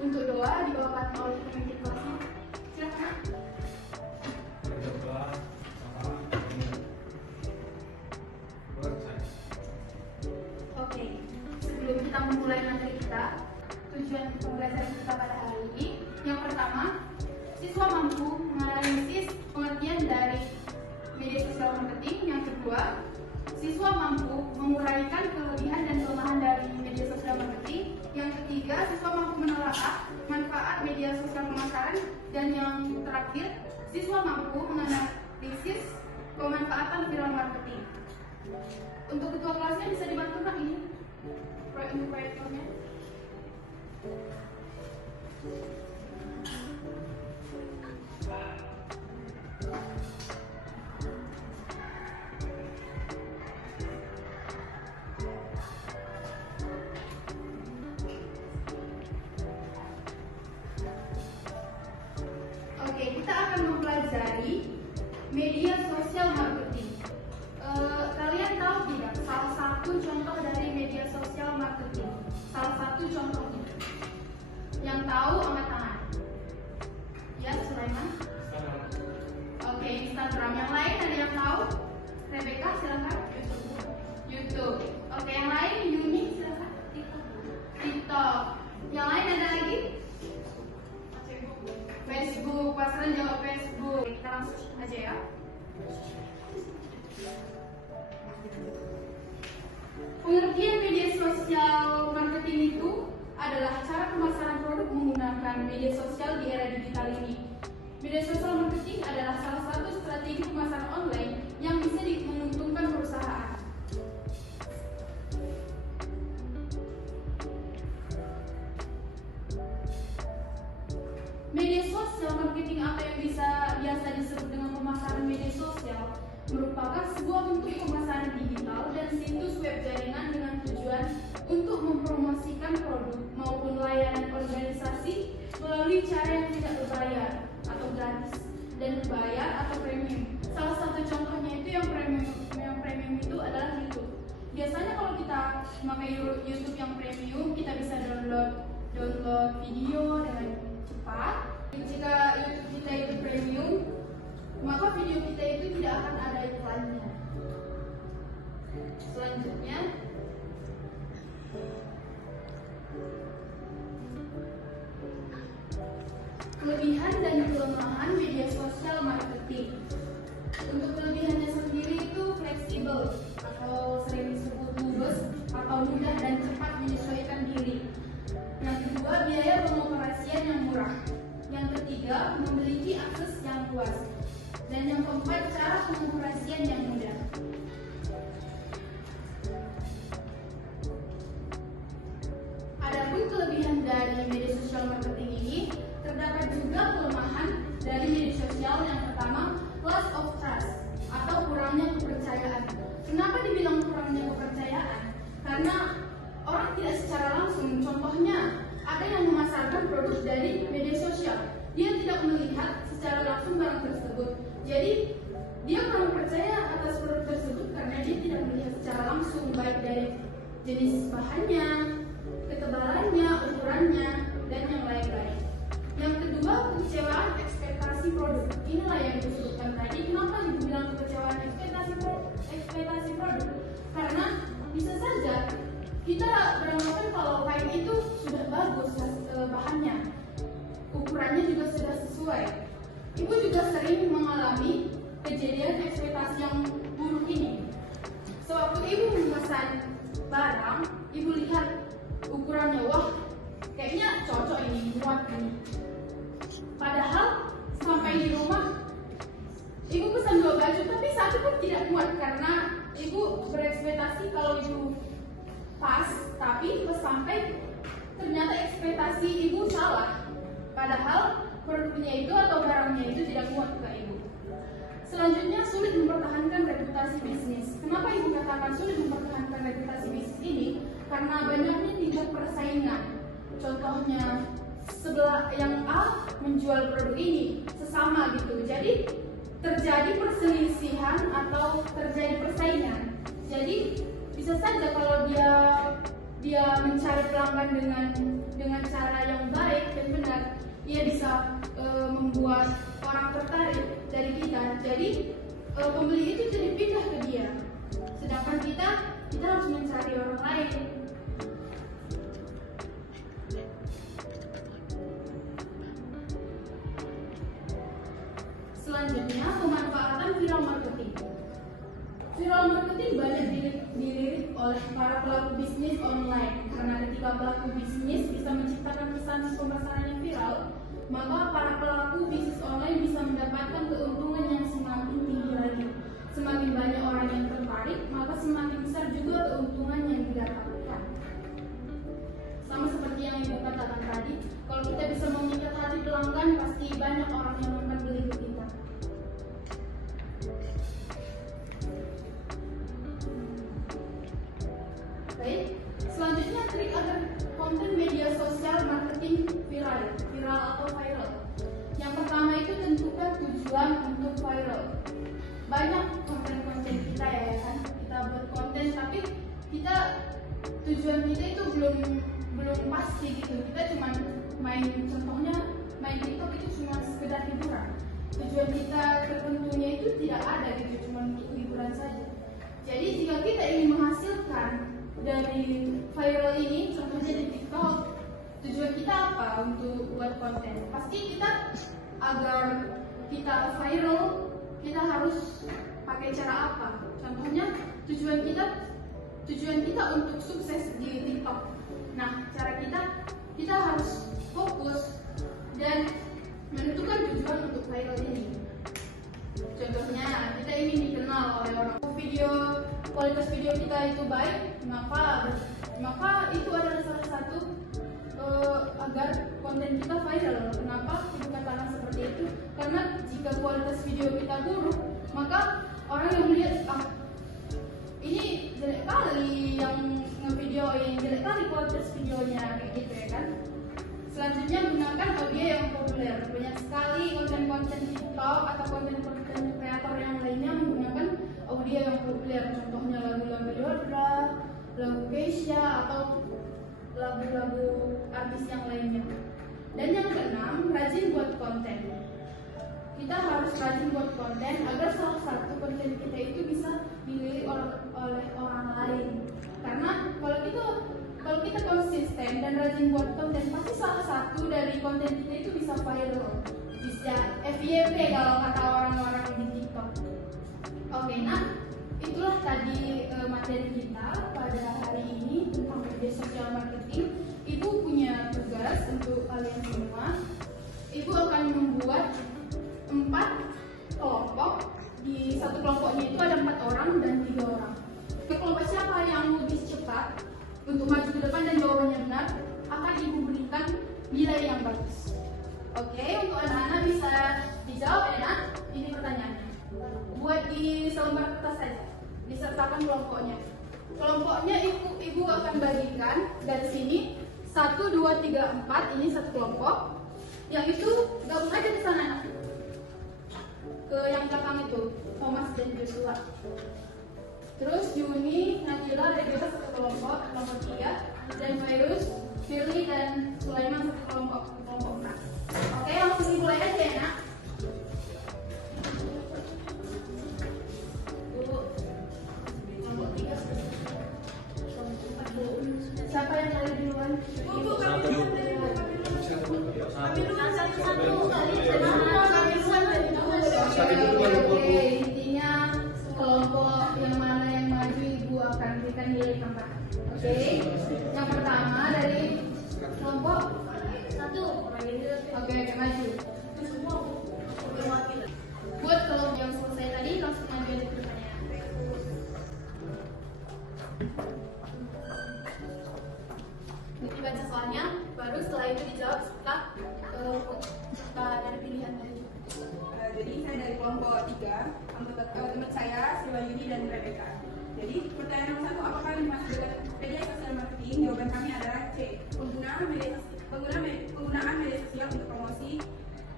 Untuk doa dibawakan oleh pemimpin kelasnya. Silakan. Oke, sebelum kita memulai materi kita, tujuan pembelajaran kita pada hari ini, yang pertama, siswa mampu menganalisis pengertian dari media sosial marketing. Yang kedua, siswa mampu menguraikan kelebihan dan kelemahan dari media sosial marketing. Yang ketiga, siswa mampu menelaah manfaat media sosial pemasaran. Dan yang terakhir, siswa mampu menganalisis pemanfaatan viral marketing. Untuk ketua kelasnya bisa dibantu Kak ini proyektornya. Oke, kita akan mempelajari media sosial marketing. Kalian tahu tidak salah satu contoh dari media sosial marketing? Salah satu contohnya. Yang tahu angkat tangan. Ya, Sulaiman. Oke, Instagram. Yang lain ada yang tahu? Rebecca, silakan. YouTube. Oke, yang lain Yuni, silakan. TikTok. Yang lain ada lagi? Facebook. Pasaran jawab Facebook. Kita langsung aja ya. Pengertian media sosial marketing itu adalah cara pemasaran produk menggunakan media sosial di era digital ini. Media sosial marketing adalah salah satu strategi pemasaran online yang bisa menguntungkan perusahaan. Media sosial marketing atau yang biasa disebut dengan pemasaran media sosial merupakan sebuah bentuk pemasaran digital dan situs web jaringan dengan tujuan untuk mempromosikan produk maupun layanan organisasi melalui cara yang tidak berbayar atau gratis dan berbayar atau premium. Salah satu contohnya itu yang premium itu adalah YouTube. Biasanya kalau kita memakai YouTube yang premium, kita bisa download video dengan cepat. Jika YouTube kita itu premium, maka video kita itu tidak akan ada iklannya. Selanjutnya, kelebihan dan kelemahan media sosial marketing. Untuk kelebihannya sendiri itu fleksibel atau sering disebut lugas atau mudah dan cepat menyesuaikan diri. Yang kedua, biaya pengoperasian yang murah. Yang ketiga, memiliki akses yang luas. Dan yang keempat, cara pengoperasian yang mudah. Adapun kelebihan dari media sosial marketing ini, terdapat juga kelemahan dari media sosial. Yang pertama, loss of trust atau kurangnya kepercayaan. Kenapa dibilang kurangnya kepercayaan? Karena orang tidak secara langsung, contohnya ada yang memasarkan produk dari media sosial, dia tidak melihat secara langsung barang tersebut. Jadi dia kurang percaya atas produk tersebut karena dia tidak melihat secara langsung, baik dari jenis bahannya, ketebalannya, ukurannya, dan yang lain-lain. Yang kedua, kekecewaan ekspektasi produk. Inilah yang disebutkan tadi. Kenapa dibilang kekecewaan ekspektasi produk? Karena bisa saja kita beranggapan kalau kain itu sudah bagus bahannya, ukurannya juga sudah sesuai. Ibu juga sering mengalami kejadian ekspektasi yang buruk ini. Sewaktu ibu memesan barang, ibu lihat ukurannya, wah kayaknya cocok ini, muat ini. Padahal sampai di rumah, ibu pesan 2 baju, tapi satu pun tidak muat karena ibu berekspektasi kalau ibu pas, tapi pas sampai ternyata ekspektasi ibu salah. Padahal produknya itu atau barangnya itu tidak muat ke ibu. Selanjutnya, sulit mempertahankan reputasi bisnis. Kenapa ibu katakan sulit mempertahankan reputasi bisnis ini? Karena banyaknya tingkat persaingan. Contohnya, sebelah yang A menjual produk ini sesama gitu. Jadi terjadi perselisihan atau terjadi persaingan. Jadi bisa saja kalau dia mencari pelanggan dengan cara yang baik, membuat orang tertarik dari kita, jadi pembeli itu jadi pindah ke dia. Sedangkan kita harus mencari orang lain. Selanjutnya, pemanfaatan viral marketing. Viral marketing banyak dilirik oleh para pelaku bisnis online, karena ketika pelaku bisnis bisa menciptakan pesan pemasaran yang viral, maka para pelaku bisnis online bisa mendapatkan keuntungan yang semakin tinggi lagi. Semakin banyak orang yang tertarik, maka semakin besar juga keuntungan yang didapatkan. Sama seperti yang Ibu katakan tadi, kalau kita bisa memikat hati pelanggan, pasti banyak orang yang akan beli ke kita. Baik, selanjutnya trik agar konten media sosial marketing viral atau viral. Yang pertama itu tentukan tujuan untuk viral. Banyak konten-konten kita ya kan, kita buat konten tapi tujuan kita itu belum pasti gitu. Kita cuma contohnya main TikTok itu cuma sekedar hiburan. Tujuan kita tertentunya itu tidak ada gitu, cuma untuk hiburan saja. Jadi jika kita ingin menghasilkan dari viral ini, contohnya di TikTok, tujuan kita apa untuk buat konten? Pasti kita agar kita viral, kita harus pakai cara apa? Contohnya tujuan kita untuk sukses di TikTok. Nah, cara kita harus fokus dan menentukan tujuan untuk viral ini. Contohnya kita ingin dikenal oleh orang. Kualitas video kita itu baik, maka itu adalah salah satu agar konten kita viral. Kenapa Ibu katakan seperti itu? Karena jika kualitas video kita buruk, maka orang yang melihat ini jelek kali, yang ngevideoin jelek kali kualitas videonya, kayak gitu ya kan. Selanjutnya gunakan audio yang populer. Banyak sekali konten-konten TikTok atau konten-konten kreator yang lainnya menggunakan audio yang populer. Contohnya lagu-lagu Dodra, lagu Keisha, atau lagu-lagu artis yang lainnya. Dan yang keenam, rajin buat konten. Kita harus rajin buat konten agar salah satu konten kita itu bisa dilirik oleh orang lain. Karena kalau kita konsisten dan rajin buat konten, pasti salah satu dari konten kita itu bisa viral, bisa FYP kalau kata orang-orang di TikTok. Oke, nah itulah tadi materi kita pada hari ini tentang media sosial marketing. Ibu punya tugas untuk kalian semua. Ibu akan membuat 4 kelompok. Di satu kelompoknya itu ada 4 orang dan 3 orang. Kelompok siapa yang lebih cepat untuk maju ke depan dan jawabannya benar, akan Ibu berikan nilai yang bagus. Oke, untuk anak-anak bisa dijawab ya nak. Ini pertanyaannya. Buat di selembar kertas saja, disertakan kelompoknya. Kelompoknya ibu akan bagikan dari sini 1, 2, 3, 4. Ini satu kelompok. Yang itu gabung aja di sana nak. Ke yang belakang itu, Thomas dan Joshua. Terus Yuni, Najila, dan Deva satu kelompok 3, dan Virus, Firly, dan Sulaiman satu kelompok 4. Oke, langsung dimulai aja ya nak. Kelompok 3. Siapa yang dari duluan? Oke, intinya kelompok yang mana yang maju Ibu akan berikan nilai tambah. Oke, yang pertama dari kelompok 1. Oke, maju. Buat kelompok yang selesai tadi langsung maju aja ke depannya. Dibaca soalnya, baru setelah itu dijawab setelah dari pilihan tadi. Jadi saya dari kelompok 3, teman saya Silwayuni dan Rebecca. Jadi pertanyaan nomor 1, apakah yang dimaksud dengan media sosial marketing? Jawaban kami adalah C. Penggunaan media sosial untuk promosi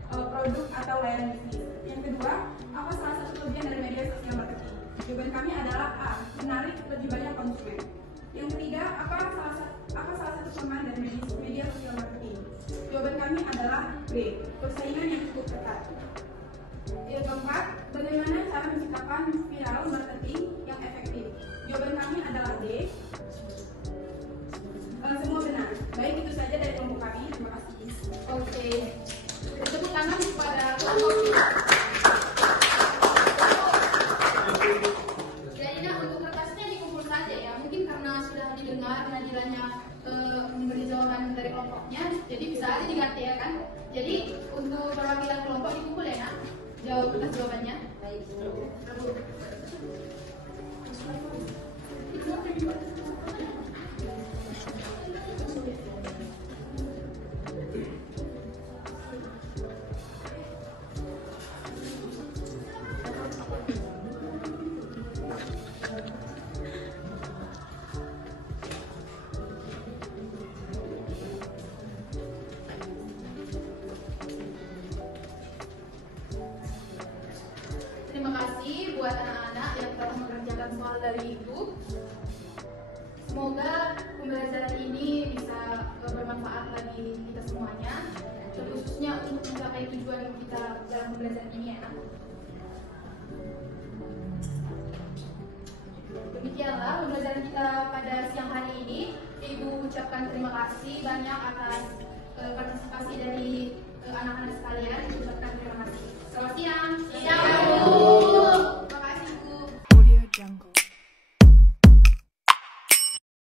produk atau layanan bisnis. Yang kedua, apa salah satu kelebihan dari media sosial marketing? Jawaban kami adalah A. Menarik lebih banyak konsumen. Yang ketiga, apa salah satu kelemahan dari media sosial marketing? Jawaban kami adalah B, persaingan yang cukup ketat. Yang keempat, bagaimana cara menciptakan viral marketing yang efektif? Jawaban kami adalah D, semua benar. Baik, itu saja dari kelompok kami. Terima kasih. Oke, tepuk tangan kepada kelompok kita. Jadi untuk kertasnya dikumpul saja ya. Mungkin karena sudah didengar Nadilanya memberi jawaban dari kelompoknya, jadi bisa aja diganti ya kan. Jadi untuk perwakilan kelompok dikumpul ya nak, jawab kertas jawabannya. Baik. Terima kasih buat anak-anak yang telah mengerjakan soal dari Ibu. Semoga pembelajaran ini bisa bermanfaat bagi kita semuanya, khususnya untuk mencapai tujuan kita dalam pembelajaran ini ya. Demikianlah pembelajaran kita pada siang hari ini. Ibu ucapkan terima kasih banyak atas partisipasi dari anak-anak sekalian. Ibu ucapkan terima kasih. Selamat siang.